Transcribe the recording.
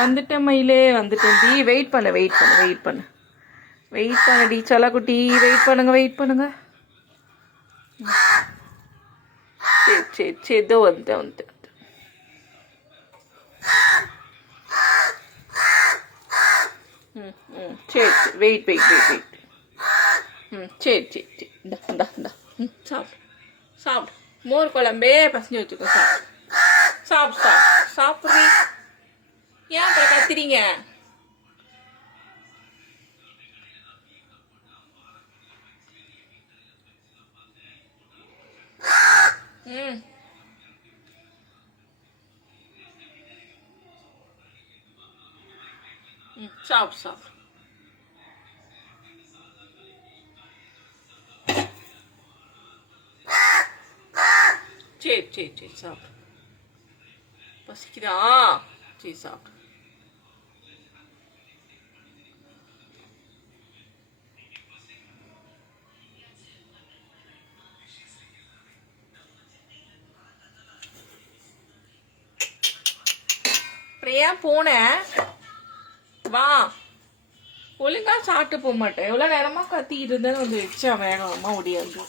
வந்துட்டேன் மயிலே வந்துட்டேன் டி. வெயிட் பண்ணடி செல்லக்குட்டி. வெயிட் பண்ணுங்க. சரி இதோ வந்துட்டேன். சரி வெயிட். சரி இந்தா சாப்பிடு. மோர் குழம்பே பசஞ்சு வச்சுக்கோ. சாப்பிட்றீ. ஏன் அப்புறம் கத்துறீங்க? சாப்பிடு. சரி சாப்பிடு. பசிக்குதா? சரி சாப்பிடு. அப்புறம் ஏன் போனேன்? வா. ஒழுங்கா சாப்பிட்டு போக மாட்டேன். எவ்வளோ நேரமா கத்திக்கிட்டு இருந்தேன்னு வந்து வச்சா வேகமா முடியாது.